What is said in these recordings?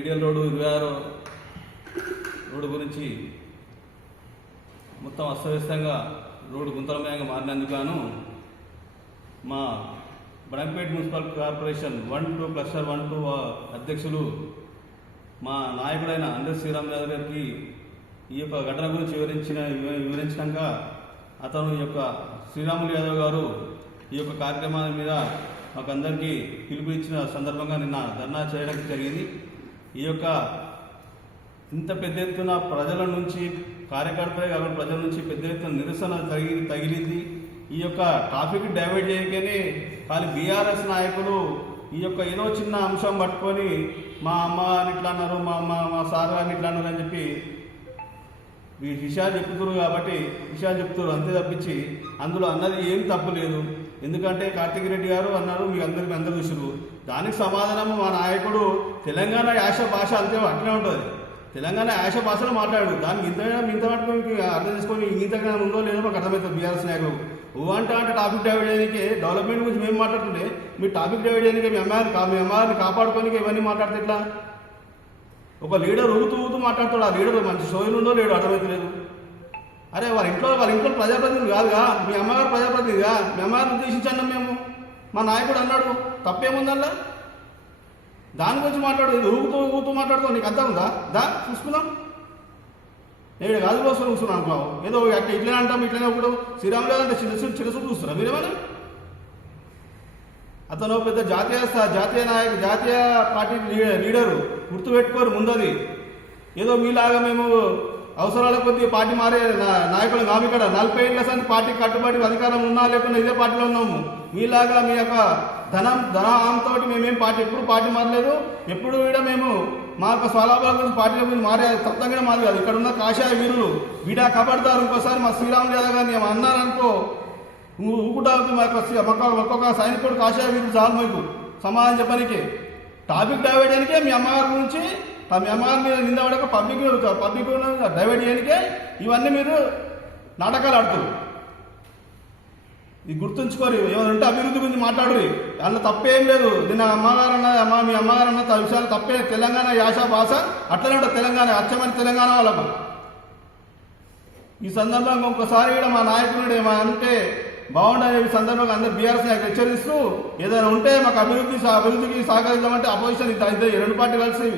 Ideal road 26 road గురించి మొత్తం అస్తవ్యస్తంగా రోడ్డు గుంతలమయంగా మారినందుకు గాను మా బడంపేట మున్సిపల్ కార్పొరేషన్ 1-2 క్లస్టర్ 1-2 అధ్యక్షులు మా నాయకుడైన అందరి శ్రీరామ్ యాదవ్ గారికి ఈ యొక్క ఘటన గురించి వివరించాక అతను ఈ యొక్క శ్రీరాములు యాదవ్ గారు ఈ యొక్క కార్యక్రమాల మీద మాకందరికీ పిలుపు ఇచ్చిన సందర్భంగా నిన్న ధర్నా చేయడానికి జరిగింది. ఈ యొక్క ఇంత పెద్ద ఎత్తున ప్రజల నుంచి కార్యకర్తలే కాకుండా ప్రజల నుంచి పెద్ద ఎత్తున నిరసన తగిలింది. ఈ యొక్క ట్రాఫిక్ డైవర్ట్ చేయకనే కానీ బీఆర్ఎస్ నాయకులు ఈ యొక్క ఏదో చిన్న అంశం పట్టుకొని మా అమ్మ అని ఇట్లా అన్నారు, మా అమ్మ మా సార్ అని ఇట్లా అన్నారు అని చెప్పి విషయాలు చెప్తున్నారు. కాబట్టి విషయాలు చెప్తున్నారు అంతే తప్పించి అందులో అన్నది ఏం తప్పు లేదు. ఎందుకంటే కార్తిక్ రెడ్డి గారు అన్నారు, మీ అందరూ చూసారు. దానికి సమాధానం మా నాయకుడు తెలంగాణ యాస భాష అంతే అట్లే ఉంటుంది. తెలంగాణ యాస భాషలో మాట్లాడు. దానికి ఇంత మటుకు అర్థం చేసుకొని ఇంతగా ఉందో లేదో మాకు అర్థమవుతుంది. బీఆర్ఎస్ నాయకులు అంటే టాపిక్ డైవర్ట్ చేయడానికి డెవలప్మెంట్ గురించి మేము మాట్లాడుతుంటే మీరు టాపిక్ డైవర్ట్ చేయడానికి మీ అమ్మాయిని కాపాడుకోనికి ఇవన్నీ మాట్లాడితే ఎట్లా? ఒక లీడర్ ఊగుతూ మాట్లాడతాడు. ఆ లీడర్ మంచి సోయిలు ఉందో లేడు అర్థమవుతలేదు. అరే వాళ్ళ ఇంట్లో ప్రజాప్రతినిధులు కాదుగా, మీ అమ్మగారు ప్రజాప్రతినిధిగా, మీ అమ్మగారిని ఉద్దేశించండి మేము. మా నాయకుడు అన్నాడు, తప్పేముందల్లా? దాని గురించి మాట్లాడు. ఇది ఊగుతూ మాట్లాడుతావు, నీకు అర్థం ఉందా? చూసుకుందాం. నేను కాదు కోసం కూర్చున్నాను అనుకున్నావు. ఏదో ఇట్లనే అంటాం, ఇట్లనే ఒకడు శ్రీరాములు అంటే చిరసూపు చూస్తున్నా మీరేమన్నా? అతను పెద్ద జాతీయ పార్టీ లీడరు, గుర్తుపెట్టుకోరు ముందది. ఏదో మీలాగా మేము అవసరాల కొద్దీ పార్టీ మారే నాయకులు కాము. ఇక్కడ 40 ఏళ్ళ సంది పార్టీ కట్టుబడి అధికారం ఉన్నా లేకుండా ఇదే పార్టీలో ఉన్నాము. మీలాగా మీ యొక్క ధనంతో మేమేం ఎప్పుడు పార్టీ మారలేదు. ఎప్పుడు కూడా మేము మా యొక్క స్వలాభాల గురించి పార్టీల గురించి మారే తప్పంగా మాది కాదు. ఇక్కడ ఉన్న కాషాయ వీరులు వీడా కబడ్దారు. ఇంకోసారి మా శ్రీరాములు యాదవ్ గారిని అన్నారనుకో ఊకుటాకు ఒక్కొక్క సైనికుడు కాషాయ వీరులు చాలు మీకు సమాధానం చెప్పడానికి. టాపిక్ డైవర్ట్ చేయడానికే మీ అమ్మగారి గురించి మీ అమ్మగారి మీద నిందపడక పబ్లిక్ డైవర్ట్ చేయడానికే ఇవన్నీ మీరు నాటకాలు ఆడుతారు. ఇది గుర్తుంచుకోరు. ఏమంటే అభివృద్ధి గురించి మాట్లాడరు. అందులో తప్పేం లేదు. నిన్న మీ అమ్మగారు అన్న విషయాలు తప్పే. తెలంగాణ యాస భాష అట్లనే ఉంటుంది. తెలంగాణ అచ్చమని తెలంగాణ వాళ్ళకు. ఈ సందర్భంగా ఇంకొకసారి కూడా మా నాయకుడు అంటే బాగుండని సందర్భంగా అందరూ బీఆర్ఎస్ నాయకులు హెచ్చరిస్తూ ఏదైనా ఉంటే మాకు అభివృద్ధికి సహకరిద్దామంటే అపోజిషన్ రెండు పార్టీలు కలిసి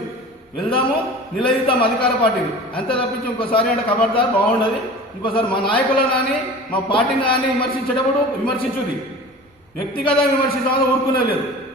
వెళ్దాము, నిలదీద్దాం అధికార పార్టీని. అంతే తప్పించి ఇంకోసారి అంటే ఖబర్దార్ బాగుండదు. ఇంకోసారి మా నాయకులను కానీ మా పార్టీని కానీ విమర్శించేటప్పుడు విమర్శించుది. వ్యక్తిగతంగా విమర్శించాలని ఊరుకునే లేదు.